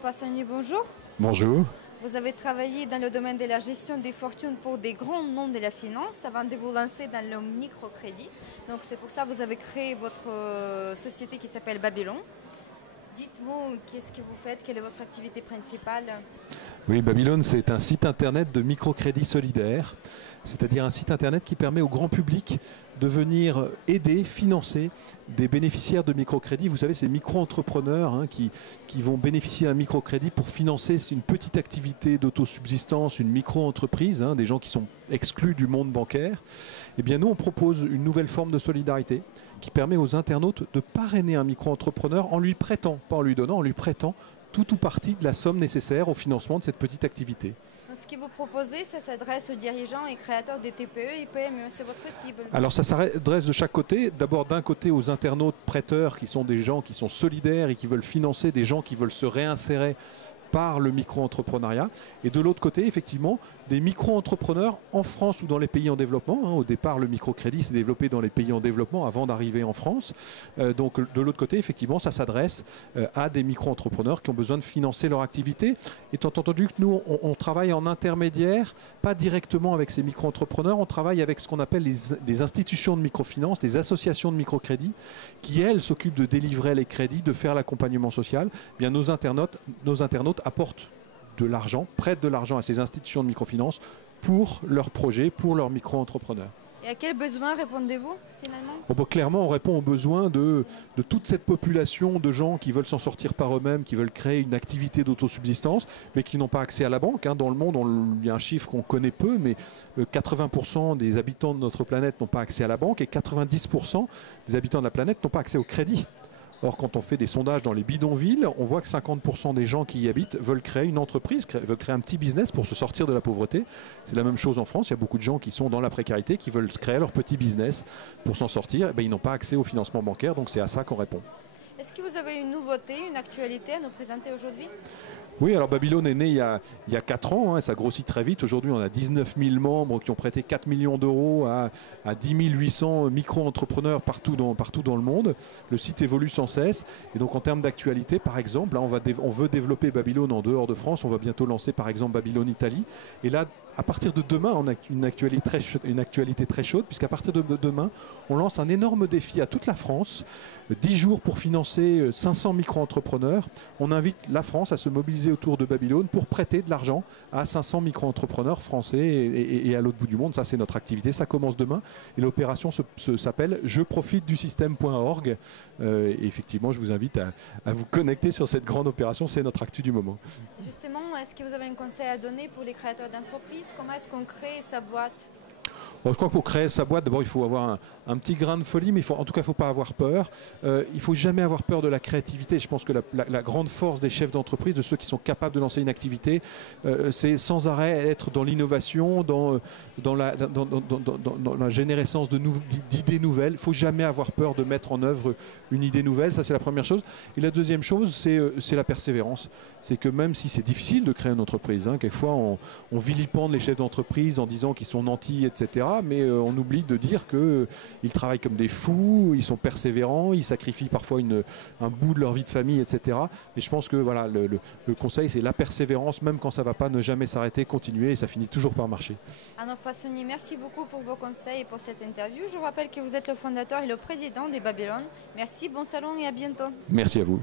Poissonnier, bonjour. Bonjour. Vous avez travaillé dans le domaine de la gestion des fortunes pour des grands noms de la finance avant de vous lancer dans le microcrédit. Donc c'est pour ça que vous avez créé votre société qui s'appelle Babylon. Dites-moi, qu'est-ce que vous faites? Quelle est votre activité principale? Oui, Babylone, c'est un site internet de microcrédit solidaire, c'est-à-dire un site internet qui permet au grand public de venir aider, financer des bénéficiaires de microcrédit. Vous savez, ces micro-entrepreneurs qui vont bénéficier d'un microcrédit pour financer une petite activité d'autosubsistance, une micro-entreprise, des gens qui sont exclus du monde bancaire. Eh bien, nous, on propose une nouvelle forme de solidarité qui permet aux internautes de parrainer un micro-entrepreneur en lui prêtant, pas en lui donnant, en lui prêtant tout ou partie de la somme nécessaire au financement de cette petite activité. Ce que vous proposez, ça s'adresse aux dirigeants et créateurs des TPE et PME, c'est votre cible. Alors ça s'adresse de chaque côté. D'abord d'un côté aux internautes prêteurs qui sont des gens qui sont solidaires et qui veulent financer des gens qui veulent se réinsérer par le micro-entrepreneuriat. Et de l'autre côté, effectivement, des micro-entrepreneurs en France ou dans les pays en développement. Au départ, le microcrédit s'est développé dans les pays en développement avant d'arriver en France. Donc de l'autre côté, effectivement, ça s'adresse à des micro-entrepreneurs qui ont besoin de financer leur activité. Étant entendu que nous, on travaille en intermédiaire, pas directement avec ces micro-entrepreneurs, on travaille avec ce qu'on appelle les institutions de microfinance, des associations de microcrédit, qui, elles, s'occupent de délivrer les crédits, de faire l'accompagnement social. Eh bien, nos internautes apportent de l'argent, prêtent de l'argent à ces institutions de microfinance pour leurs projets, pour leurs micro-entrepreneurs. Et à quels besoins répondez-vous finalement? Clairement, on répond aux besoins de toute cette population de gens qui veulent s'en sortir par eux-mêmes, qui veulent créer une activité d'autosubsistance, mais qui n'ont pas accès à la banque. Dans le monde, il y a un chiffre qu'on connaît peu, mais 80% des habitants de notre planète n'ont pas accès à la banque et 90% des habitants de la planète n'ont pas accès au crédit. Or, quand on fait des sondages dans les bidonvilles, on voit que 50% des gens qui y habitent veulent créer une entreprise, veulent créer un petit business pour se sortir de la pauvreté. C'est la même chose en France. Il y a beaucoup de gens qui sont dans la précarité, qui veulent créer leur petit business pour s'en sortir. Ils n'ont pas accès au financement bancaire, donc c'est à ça qu'on répond. Est-ce que vous avez une nouveauté, une actualité à nous présenter aujourd'hui? Oui, alors Babylone est né il y a 4 ans, ça grossit très vite. Aujourd'hui, on a 19 000 membres qui ont prêté 4 millions d'euros à 10 800 micro-entrepreneurs partout dans le monde. Le site évolue sans cesse. Et donc, en termes d'actualité, par exemple, là, on veut développer Babylone en dehors de France. On va bientôt lancer, par exemple, Babylone Italie. Et là, à partir de demain, on a une actualité très chaude, puisqu'à partir de demain, on lance un énorme défi à toute la France. 10 jours pour financer 500 micro-entrepreneurs. On invite la France à se mobiliser autour de Babylone pour prêter de l'argent à 500 micro-entrepreneurs français et à l'autre bout du monde. Ça, c'est notre activité. Ça commence demain. Et l'opération s'appelle Je profite du système.org. Et effectivement, je vous invite à vous connecter sur cette grande opération. C'est notre actu du moment. Justement, est-ce que vous avez un conseil à donner pour les créateurs d'entreprises? Comment est-ce qu'on crée sa boîte? Je crois que pour créer sa boîte, d'abord, il faut avoir un petit grain de folie, mais en tout cas, il ne faut pas avoir peur. Il ne faut jamais avoir peur de la créativité. Je pense que la grande force des chefs d'entreprise, de ceux qui sont capables de lancer une activité, c'est sans arrêt être dans l'innovation, dans la générescence d'idées nouvelles. Il ne faut jamais avoir peur de mettre en œuvre une idée nouvelle. Ça, c'est la première chose. Et la deuxième chose, c'est la persévérance. C'est que même si c'est difficile de créer une entreprise, quelquefois, on vilipende les chefs d'entreprise en disant qu'ils sont nantis, etc. Mais on oublie de dire qu'ils travaillent comme des fous, ils sont persévérants, ils sacrifient parfois un bout de leur vie de famille, etc. Et je pense que voilà, le conseil, c'est la persévérance, même quand ça ne va pas, ne jamais s'arrêter, continuer, et ça finit toujours par marcher. Arnaud Poissonnier, merci beaucoup pour vos conseils et pour cette interview. Je vous rappelle que vous êtes le fondateur et le président des Babylone. Merci, bon salon et à bientôt. Merci à vous.